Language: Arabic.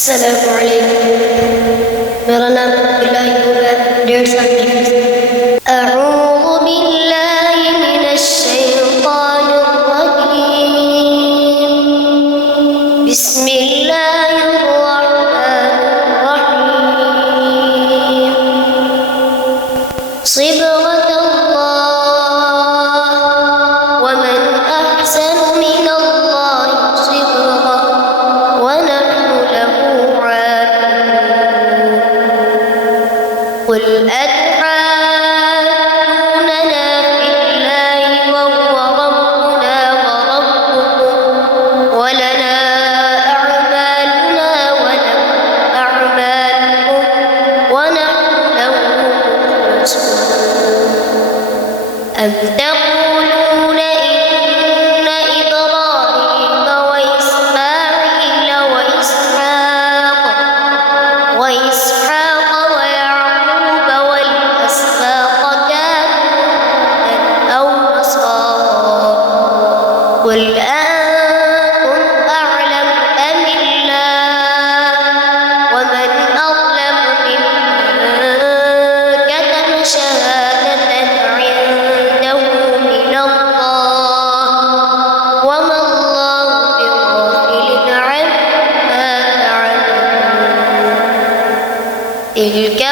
السلام عليكم. मेरा नाम अब्दुल्लाह होगा, 1.5 साल की। أعوذ بالله من الشيطان الرجيم. بسم الله الرحمن الرحيم. صبغة الله ومن أحسن من الله صبغة ونحن له عابدون. قل أتحاجوننا في الله وهو ربنا وربكم ولنا أعمالنا ولكم أعمالكم ونحن له مخلصون. أم تقولون إن إبراهيم وإسماعيل وإسحاق ويعقوب والأسباط كانوا هودا أو نصارى؟ قل أنتم أعلم أم الله؟ ومن أظلم ممن كتم شهادة عنده من الله وما الله بغافل عما تعملون. تلك